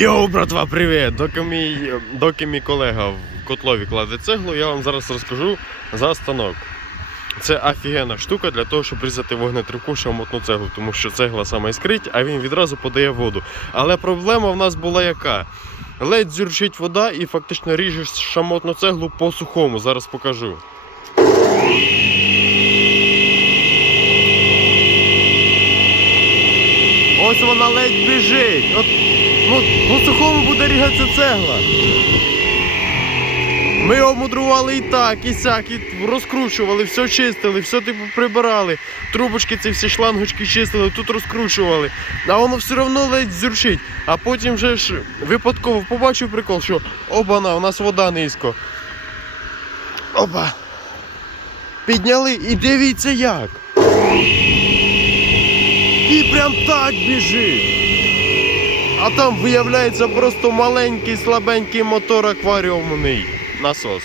Йоу, братва, привіт! Доки мій, доки мій колега в котлові кладе цеглу, я вам зараз розкажу за станок. Це офігенна штука для того, щоб різати вогнетривку шамотну цеглу, тому що цегла саме іскрить, а він відразу подає воду. Але проблема в нас була яка? Ледь зюрчить вода і фактично ріжеш шамотну цеглу по сухому. Зараз покажу. Ось вона ледь біжить. От, ну, по сухому буде рігатися цегла. Ми його мудрували і так, і сяк, і розкручували, все чистили, все типу прибирали. Трубочки ці всі шлангочки чистили, тут розкручували. А воно все одно ледь зюрчить. А потім вже ж випадково побачив прикол, що обана, у нас вода низько. Опа. Підняли і дивіться як. Прям так біжить. А там виявляється просто маленький слабенький мотор акваріумний насос.